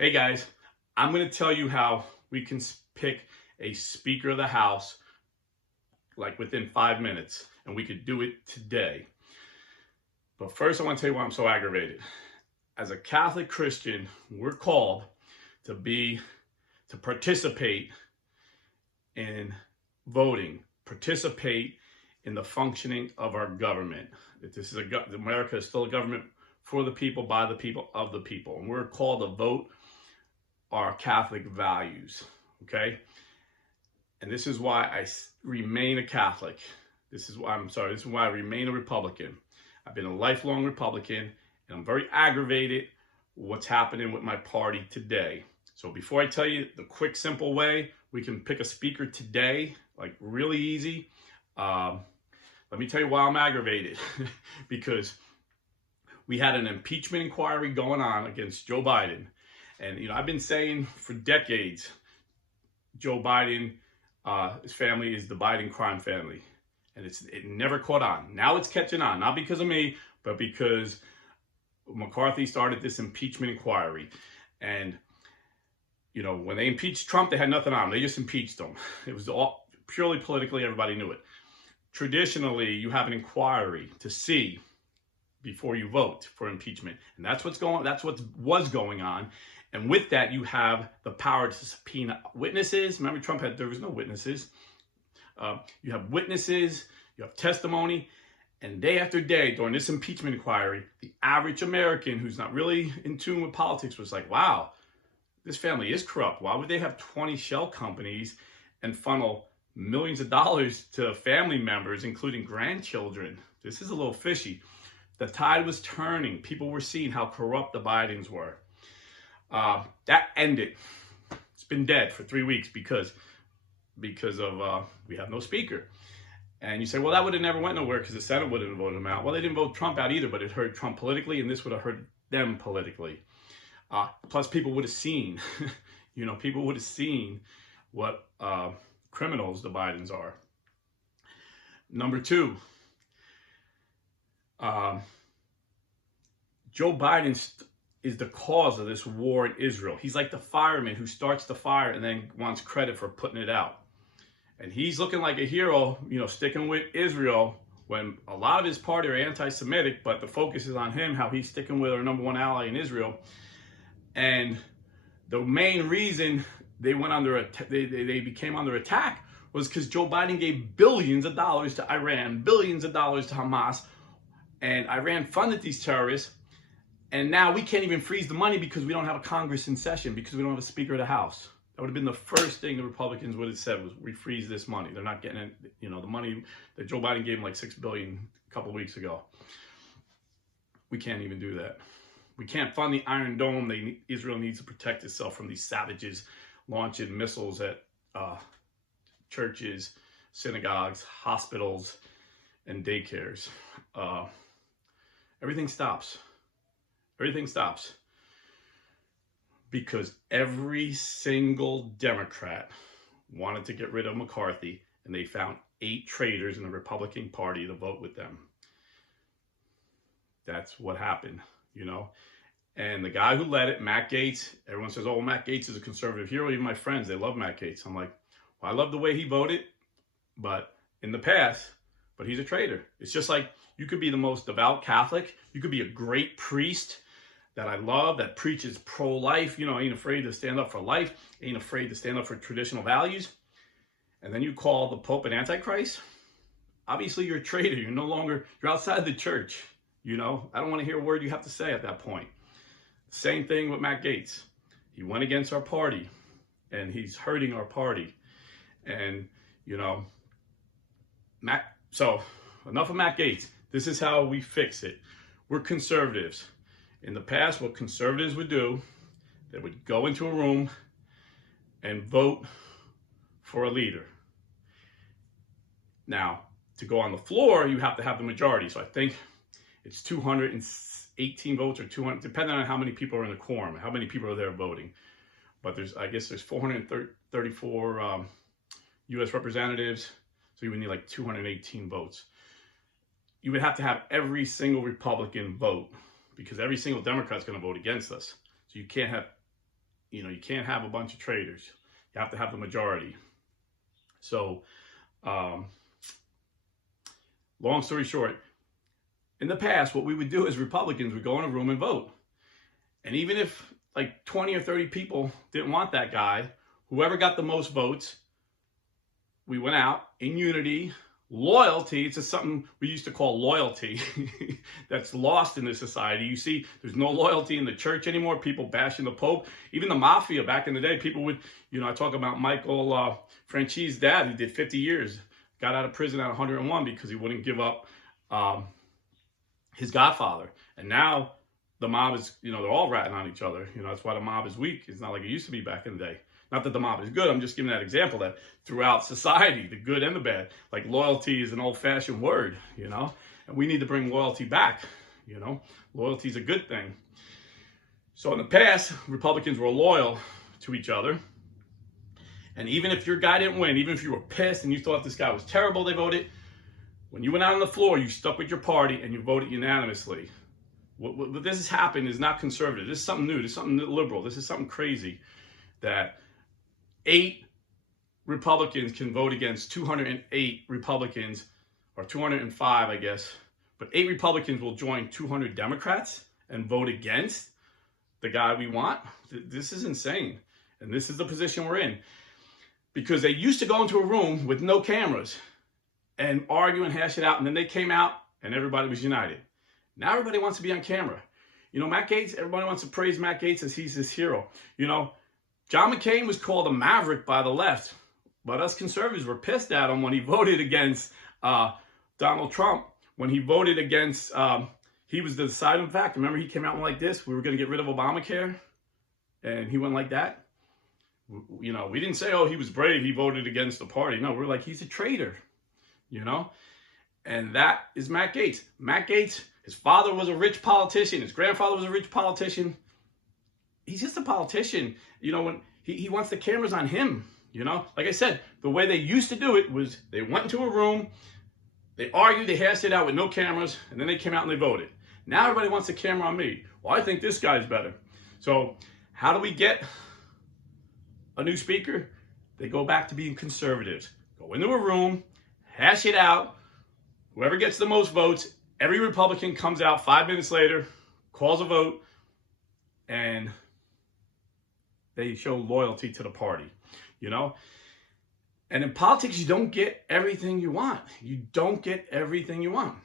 Hey guys, I'm going to tell you how we can pick a Speaker of the House like within 5 minutes, and we could do it today. But first, I want to tell you why I'm so aggravated. As a Catholic Christian, we're called to participate in voting, participate in the functioning of our government. This is America is still a government for the people, by the people, of the people, and we're called to vote our Catholic values, okay? And this is why I remain a Catholic. This is why I remain a Republican. I've been a lifelong Republican, and I'm very aggravated what's happening with my party today. So before I tell you the quick, simple way we can pick a speaker today, like really easy, let me tell you why I'm aggravated. Because we had an impeachment inquiry going on against Joe Biden. And, I've been saying for decades, Joe Biden, his family is the Biden crime family. And it never caught on. Now it's catching on, not because of me, but because McCarthy started this impeachment inquiry. And, when they impeached Trump, they had nothing on him. They just impeached him. It was all purely politically, everybody knew it. Traditionally, you have an inquiry to see before you vote for impeachment. And that's what was going on. And with that, you have the power to subpoena witnesses. Remember, there was no witnesses. You have witnesses, you have testimony, and day after day during this impeachment inquiry, the average American who's not really in tune with politics was like, wow, this family is corrupt. Why would they have 20 shell companies and funnel millions of dollars to family members, including grandchildren? This is a little fishy. The tide was turning. People were seeing how corrupt the Bidens were. That ended. It's been dead for 3 weeks because of we have no speaker. And you say, well, that would have never went nowhere because the Senate wouldn't have voted him out. Well, they didn't vote Trump out either, but it hurt Trump politically, and this would have hurt them politically. Plus, people would have seen, people would have seen what criminals the Bidens are. Number two, Joe Biden is the cause of this war in Israel. He's like the fireman who starts the fire and then wants credit for putting it out. And he's looking like a hero, sticking with Israel when a lot of his party are anti-Semitic, but the focus is on him, how he's sticking with our number one ally in Israel. And the main reason they became under attack was because Joe Biden gave billions of dollars to Iran, billions of dollars to Hamas, and Iran funded these terrorists. And now we can't even freeze the money because we don't have a Congress in session, because we don't have a Speaker of the House. That would have been the first thing the Republicans would have said was, we freeze this money. They're not getting it, the money that Joe Biden gave them, like $6 billion a couple of weeks ago. We can't even do that. We can't fund the Iron Dome. Israel needs to protect itself from these savages launching missiles at churches, synagogues, hospitals, and daycares. Everything stops. Everything stops because every single Democrat wanted to get rid of McCarthy, and they found 8 traitors in the Republican Party to vote with them. That's what happened, And the guy who led it, Matt Gaetz, everyone says, oh, Matt Gaetz is a conservative hero. Even my friends, they love Matt Gaetz. I'm like, well, I love the way he voted, but in the past, but he's a traitor. It's just like you could be the most devout Catholic. You could be a great priest that I love, that preaches pro-life, ain't afraid to stand up for life, ain't afraid to stand up for traditional values. And then you call the Pope an Antichrist. Obviously, you're a traitor. You're outside the church. I don't want to hear a word you have to say at that point. Same thing with Matt Gaetz. He went against our party, and he's hurting our party. And, so enough of Matt Gaetz. This is how we fix it. We're conservatives. In the past, what conservatives would do, they would go into a room and vote for a leader. Now, to go on the floor, you have to have the majority. So I think it's 218 votes or 200, depending on how many people are in the quorum, how many people are there voting. But there's 434 U.S. representatives, so you would need like 218 votes. You would have to have every single Republican vote, because every single Democrat's going to vote against us. So you can't have you can't have a bunch of traitors. You have to have the majority. So, long story short, in the past, what we would do as Republicans would go in a room and vote. And even if like 20 or 30 people didn't want that guy, whoever got the most votes, we went out in unity. Loyalty, it's just something we used to call loyalty that's lost in this society. You see, there's no loyalty in the church anymore. People bashing the Pope. Even the mafia back in the day, people would, I talk about Michael Franchi's dad. He did 50 years, got out of prison at 101 because he wouldn't give up his godfather. And now the mob is, they're all ratting on each other. That's why the mob is weak. It's not like it used to be back in the day. Not that the mob is good. I'm just giving that example that throughout society, the good and the bad, like loyalty is an old-fashioned word, and we need to bring loyalty back. Loyalty is a good thing. So in the past, Republicans were loyal to each other. And even if your guy didn't win, even if you were pissed and you thought this guy was terrible, they voted. When you went out on the floor, you stuck with your party and you voted unanimously. What this has happened is not conservative. This is something new. This is something liberal. This is something crazy that 8 Republicans can vote against 208 Republicans, or 205, I guess. But 8 Republicans will join 200 Democrats and vote against the guy we want. This is insane. And this is the position we're in. Because they used to go into a room with no cameras and argue and hash it out. And then they came out and everybody was united. Now everybody wants to be on camera. Matt Gaetz, everybody wants to praise Matt Gaetz as he's this hero. John McCain was called a maverick by the left, but us conservatives were pissed at him when he voted against Donald Trump. When he voted against, he was the deciding factor. Remember, he came out like this. We were going to get rid of Obamacare, and he went like that. We didn't say, oh, he was brave. He voted against the party. No, we're like, he's a traitor, And that is Matt Gaetz. Matt Gaetz, his father was a rich politician. His grandfather was a rich politician. He's just a politician, when he wants the cameras on him, Like I said, the way they used to do it was they went into a room, they argued, they hashed it out with no cameras, and then they came out and they voted. Now everybody wants the camera on me. Well, I think this guy's better. So how do we get a new speaker? They go back to being conservatives. Go into a room, hash it out. Whoever gets the most votes, every Republican comes out 5 minutes later, calls a vote, and they show loyalty to the party, And in politics, you don't get everything you want. You don't get everything you want.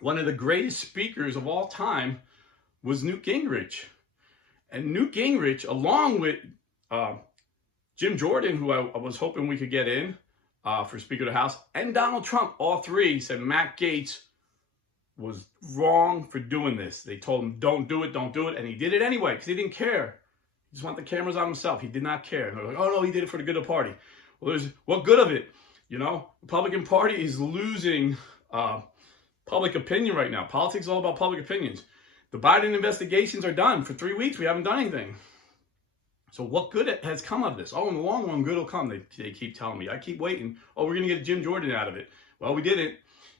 One of the greatest speakers of all time was Newt Gingrich. And Newt Gingrich, along with Jim Jordan, who I was hoping we could get in for Speaker of the House, and Donald Trump, all three said Matt Gaetz was wrong for doing this. They told him, don't do it, and he did it anyway because he didn't care. He just wanted the cameras on himself. He did not care. And they're like, oh no, he did it for the good of the party. Well, what good of it? Republican Party is losing public opinion right now. Politics is all about public opinions. The Biden investigations are done. For 3 weeks, we haven't done anything. So what good has come of this? Oh, in the long run, good will come. They keep telling me. I keep waiting. Oh, we're going to get Jim Jordan out of it. Well, we didn't.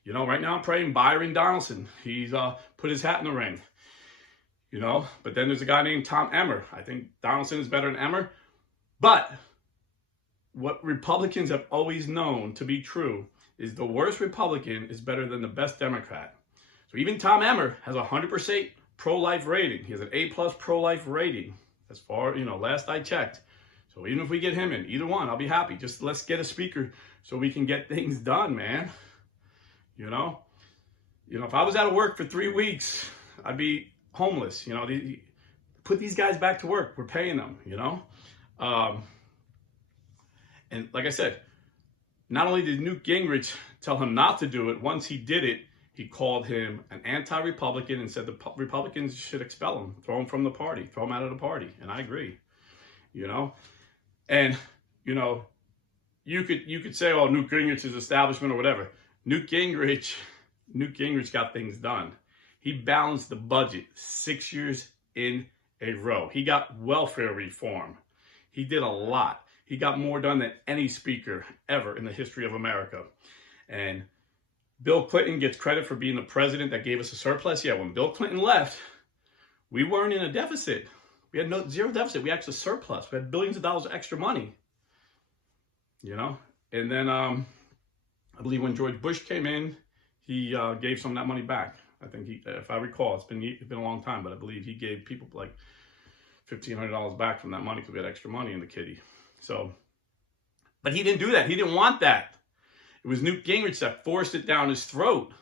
Right now I'm praying Byron Donaldson. He's put his hat in the ring. But then there's a guy named Tom Emmer. I think Donaldson is better than Emmer. But what Republicans have always known to be true is the worst Republican is better than the best Democrat. So even Tom Emmer has a 100% pro-life rating. He has an A+ pro-life rating. As far, last I checked. So even if we get him in, either one, I'll be happy. Just let's get a speaker so we can get things done, man. If I was out of work for 3 weeks, I'd be homeless. Put these guys back to work. We're paying them, And like I said, not only did Newt Gingrich tell him not to do it, once he did it, he called him an anti-Republican and said the Republicans should expel him, throw him from the party, throw him out of the party. And I agree, And, you could say, oh, Newt Gingrich is establishment or whatever. Newt Gingrich got things done. He balanced the budget 6 years in a row. He got welfare reform. He did a lot. He got more done than any speaker ever in the history of America. And Bill Clinton gets credit for being the president that gave us a surplus. Yeah, when Bill Clinton left, we weren't in a deficit. We had zero deficit. We actually surplus. We had billions of dollars of extra money. You know, and then I believe when George Bush came in, he gave some of that money back. I think if I recall, it's been a long time, but I believe he gave people like $1,500 back from that money because we had extra money in the kitty. So, but he didn't do that. He didn't want that. It was Newt Gingrich that forced it down his throat.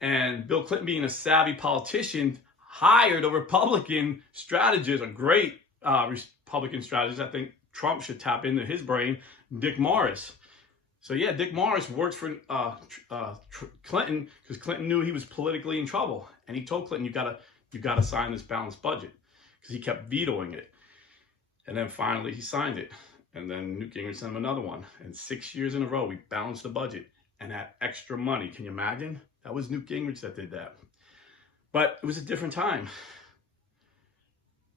And Bill Clinton, being a savvy politician, hired a Republican strategist, a great Republican strategist. I think Trump should tap into his brain, Dick Morris. So yeah, Dick Morris works for Clinton because Clinton knew he was politically in trouble, and he told Clinton, "You gotta sign this balanced budget," because he kept vetoing it. And then finally he signed it, and then Newt Gingrich sent him another one. And 6 years in a row, we balanced the budget and had extra money. Can you imagine? That was Newt Gingrich that did that. But it was a different time.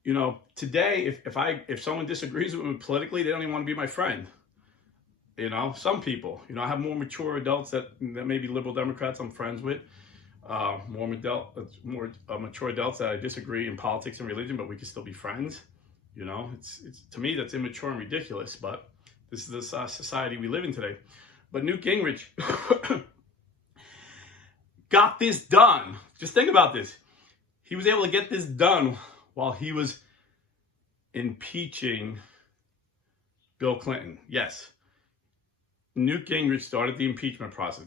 You know, today, if someone disagrees with me politically, they don't even want to be my friend. You know, some people, you know, I have more mature adults that maybe liberal Democrats I'm friends with, more mature adults that I disagree in politics and religion, but we can still be friends. You know, it's to me, that's immature and ridiculous, but this is the society we live in today. But Newt Gingrich got this done. Just think about this. He was able to get this done while he was impeaching Bill Clinton. Yes. Newt Gingrich started the impeachment process.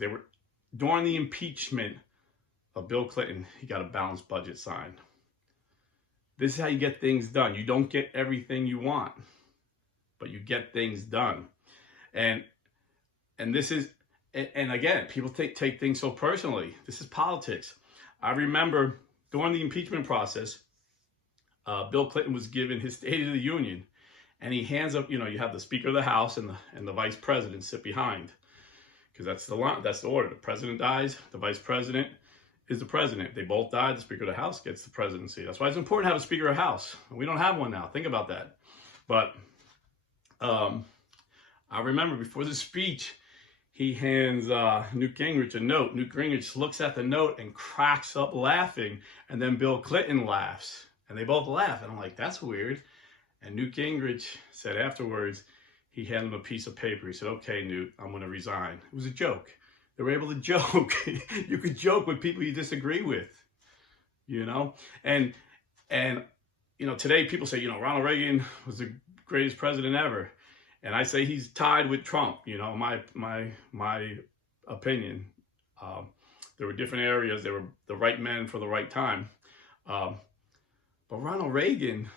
During the impeachment of Bill Clinton, he got a balanced budget signed. This is how you get things done. You don't get everything you want, but you get things done. And this is, and again, people take things so personally. This is politics. I remember during the impeachment process, Bill Clinton was given his State of the Union. And he hands up, you know, you have the Speaker of the House and the Vice President sit behind, because that's the order. The President dies, the Vice President is the President. They both die, the Speaker of the House gets the presidency. That's why it's important to have a Speaker of the House. We don't have one now. Think about that. But I remember before the speech, he hands Newt Gingrich a note. Newt Gingrich looks at the note and cracks up laughing, and then Bill Clinton laughs, and they both laugh. And I'm like, that's weird. And Newt Gingrich said afterwards, he handed him a piece of paper. He said, "Okay, Newt, I'm going to resign." It was a joke. They were able to joke. You could joke with people you disagree with, you know? And you know, today people say, you know, Ronald Reagan was the greatest president ever. And I say he's tied with Trump, you know, my opinion. There were different areas. They were the right men for the right time. But Ronald Reagan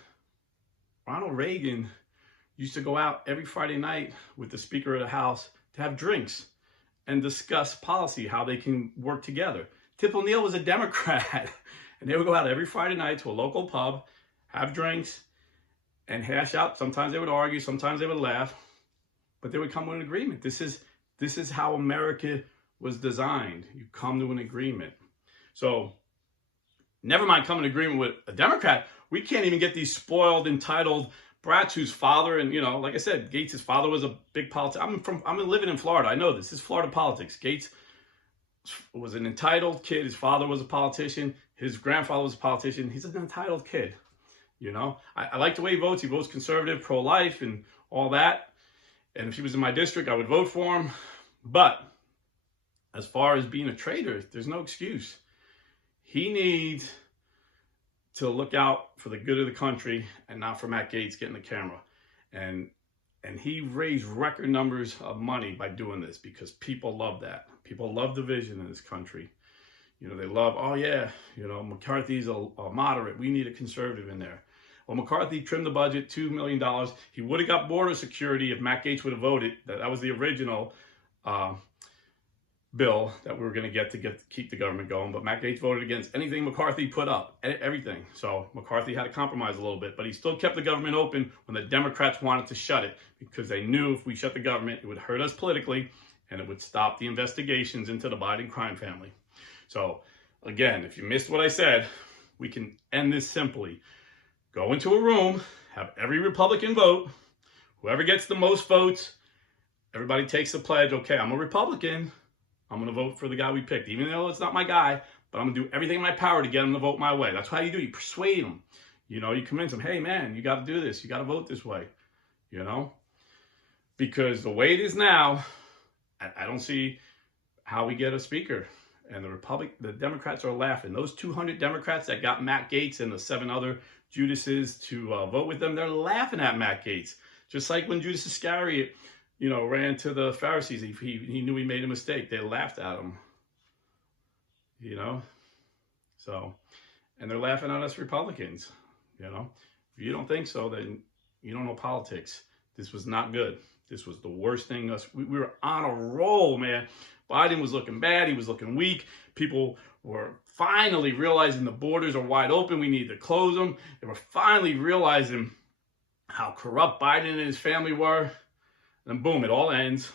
used to go out every Friday night with the Speaker of the House to have drinks and discuss policy, how they can work together. Tip O'Neill was a Democrat, and they would go out every Friday night to a local pub, have drinks, and hash out. Sometimes they would argue, sometimes they would laugh, but they would come to an agreement. This is how America was designed. You come to an agreement. So never mind coming to agreement with a Democrat. We can't even get these spoiled, entitled brats whose father, and you know, like I said, Gates' father was a big politician. I'm living in Florida. I know this. This is Florida politics. Gates was an entitled kid. His father was a politician. His grandfather was a politician. He's an entitled kid. You know, I like the way he votes. He votes conservative, pro-life, and all that. And if he was in my district, I would vote for him. But as far as being a traitor, there's no excuse. He needs to look out for the good of the country and not for Matt Gaetz getting the camera. And he raised record numbers of money by doing this because people love that. People love division in this country. You know, they love, oh yeah, you know, McCarthy's a moderate. We need a conservative in there. Well, McCarthy trimmed the budget, $2 million. He would have got border security if Matt Gaetz would have voted. That was the original bill that we were going to get to keep the government going. But Matt Gaetz voted against anything McCarthy put up, everything. So McCarthy had to compromise a little bit, but he still kept the government open when the Democrats wanted to shut it, because they knew if we shut the government, it would hurt us politically and it would stop the investigations into the Biden crime family. So again, if you missed what I said, we can end this simply. Go into a room, have every Republican vote. Whoever gets the most votes, everybody takes the pledge. Okay, I'm a Republican. I'm going to vote for the guy we picked, even though it's not my guy, but I'm going to do everything in my power to get him to vote my way. That's how you do it. You persuade them. You know, you convince them, hey man, you got to do this. You got to vote this way, you know, because the way it is now, I don't see how we get a speaker. And the Democrats are laughing. Those 200 Democrats that got Matt Gaetz and the 7 other Judases to vote with them, they're laughing at Matt Gaetz. Just like when Judas Iscariot, you know, ran to the Pharisees, he knew he made a mistake. They laughed at him, you know. So, and they're laughing at us Republicans, you know. If you don't think so, then you don't know politics. This was not good. This was the worst thing. We were on a roll, man. Biden was looking bad. He was looking weak. People were finally realizing the borders are wide open. We need to close them. They were finally realizing how corrupt Biden and his family were. And boom, it all ends.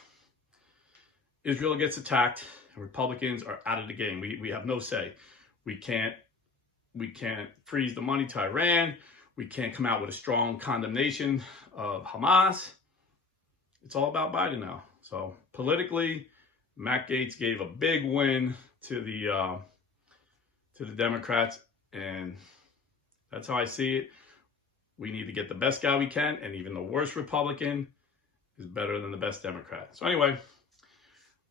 Israel gets attacked, and Republicans are out of the game. We have no say. We can't freeze the money to Iran. We can't come out with a strong condemnation of Hamas. It's all about Biden now. So politically, Matt Gaetz gave a big win to the Democrats, and that's how I see it. We need to get the best guy we can, and even the worst Republican is better than the best Democrat. So anyway,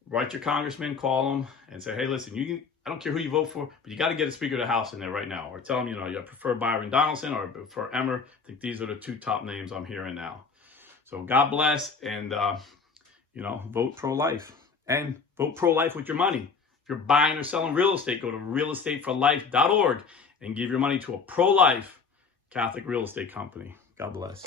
write your congressman, call them, and say, hey, listen, I don't care who you vote for, but you got to get a Speaker of the House in there right now. Or tell them, you know, you prefer Byron Donaldson or prefer Emmer. I think these are the 2 top names I'm hearing now. So God bless, and, you know, vote pro-life. And vote pro-life with your money. If you're buying or selling real estate, go to realestateforlife.org and give your money to a pro-life Catholic real estate company. God bless.